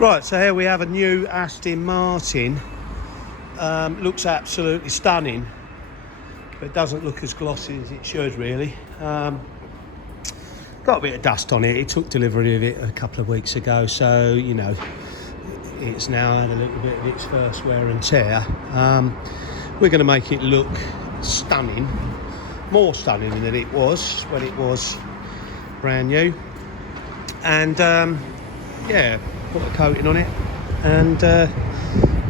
Right, so here we have a new Aston Martin. Looks absolutely stunning, but it doesn't look as glossy as it should really. Got a bit of dust on it. It took delivery of it a couple of weeks ago, so you know it's now had a little bit of its first wear and tear. We're going to make it look stunning, more stunning than it was when it was brand new, and yeah, put a coating on it, and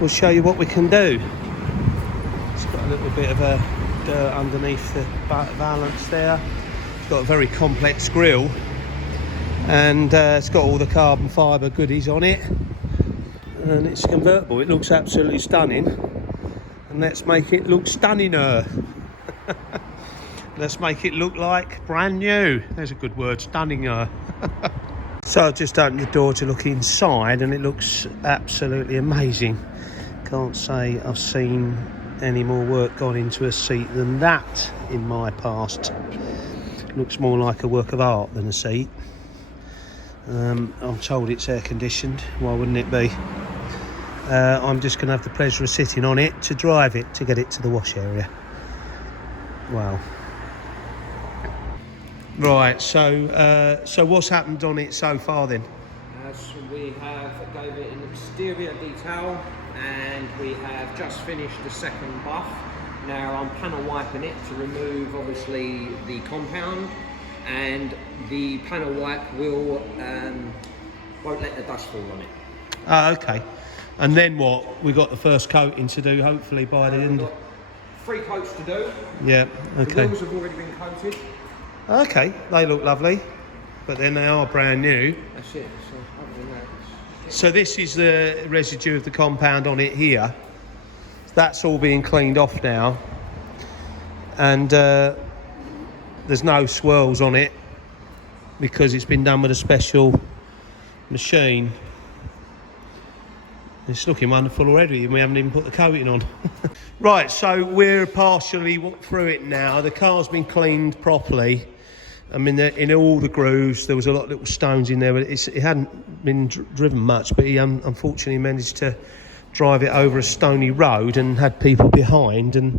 we'll show you what we can do. It's got a little bit of a dirt underneath the valance there. It's got a very complex grille, and it's got all the carbon fibre goodies on it, and it's convertible. It looks absolutely stunning, and let's make it look stunninger. Let's make it look like brand new. There's a good word, stunninger. So I've just opened the door to look inside, and it looks absolutely amazing. Can't say I've seen any more work gone into a seat than that in my past. Looks more like a work of art than a seat. I'm told it's air conditioned. Why wouldn't it be? I'm just going to have the pleasure of sitting on it to drive it to get it to the wash area. Wow. Right, so what's happened on it so far then? So we have gave it an exterior detail, and we have just finished the second buff. Now I'm panel wiping it to remove obviously the compound, and the panel wipe will won't let the dust fall on it. Oh, okay. And then what? We've got the first coating to do, hopefully by the end. We've got 3 coats to do. Yeah, okay. The wheels have already been coated. Okay, they look lovely, but then they are brand new. That's it. So other than that, So this is the residue of the compound on it here. That's all being cleaned off now, and there's no swirls on it because it's been done with a special machine. It's looking wonderful already, and we haven't even put the coating on. Right, so we're partially through it now. The car's been cleaned properly. I mean, in all the grooves, there was a lot of little stones in there, but it hadn't been driven much, but he unfortunately managed to drive it over a stony road and had people behind, and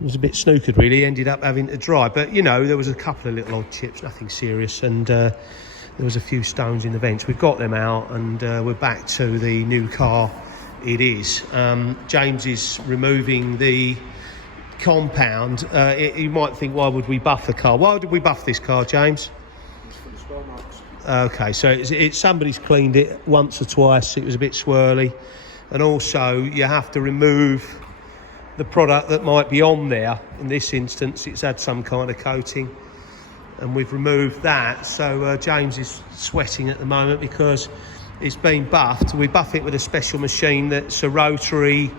it was a bit snookered really. He ended up having to drive, but you know, there was a couple of little odd chips, nothing serious, and there was a few stones in the vents. We've got them out, and we're back to the new car it is. James is removing the compound. You might think, why would we buff the car? Why did we buff this car, James? it's for the swirl marks. Okay, so it's somebody's cleaned it once or twice. It was a bit swirly, and also you have to remove the product that might be on there. In this instance, it's had some kind of coating, and we've removed that. So James is sweating at the moment because it's been buffed. We buff it with a special machine that's a rotary.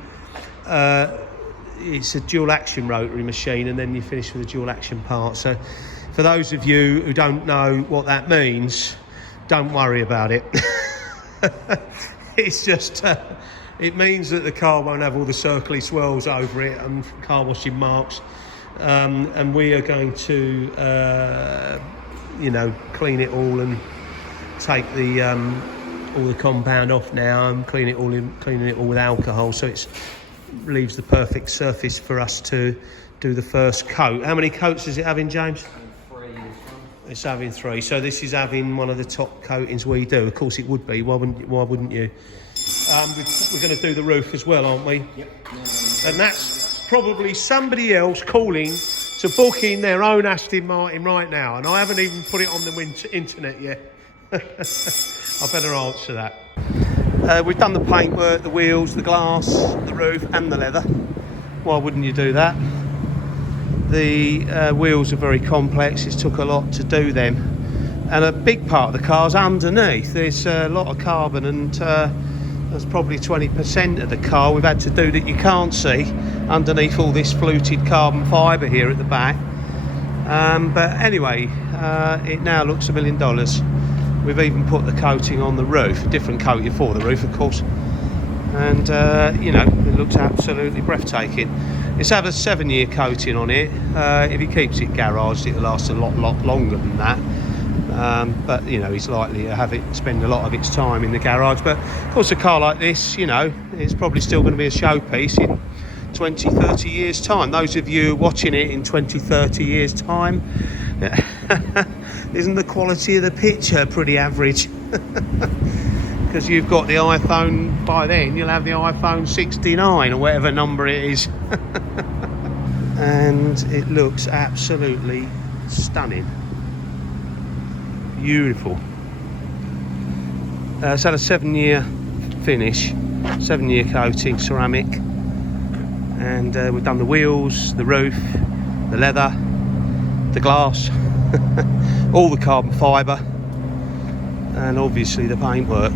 It's a dual action rotary machine, and then you finish with a dual action part. So for those of you who don't know what that means, don't worry about it. It's just it means that the car won't have all the circly swirls over it and car washing marks, and we are going to you know, clean it all and take the all the compound off now and cleaning it all with alcohol, so it's leaves the perfect surface for us to do the first coat. How many coats does it have in, James? 3. It's having 3. So this is having one of the top coatings we do. Of course it would be. Why wouldn't you? We're going to do the roof as well, aren't we? Yep. And that's probably somebody else calling to book in their own Aston Martin right now, and I haven't even put it on the internet yet. I better answer that. We've done the paintwork, the wheels, the glass, the roof and the leather. Why wouldn't you do that? The wheels are very complex. It took a lot to do them, and a big part of the car's underneath. There's a lot of carbon, and there's probably 20% of the car we've had to do that you can't see underneath all this fluted carbon fibre here at the back. But anyway, it now looks $1 million. We've even put the coating on the roof, a different coating for the roof, of course. And, you know, it looks absolutely breathtaking. It's had a 7-year coating on it. If he keeps it garaged, it'll last a lot longer than that. but you know, he's likely to have it spend a lot of its time in the garage. But of course, a car like this, you know, it's probably still going to be a showpiece in 20-30 years time. Those of you watching it in 20-30 years time, isn't the quality of the picture pretty average? Because you've got the iPhone, by then you'll have the iPhone 69 or whatever number it is. And it looks absolutely stunning. Beautiful. It's had a 7-year finish, 7-year coating, ceramic, and we've done the wheels, the roof, the leather, the glass, all the carbon fibre, and obviously the paintwork.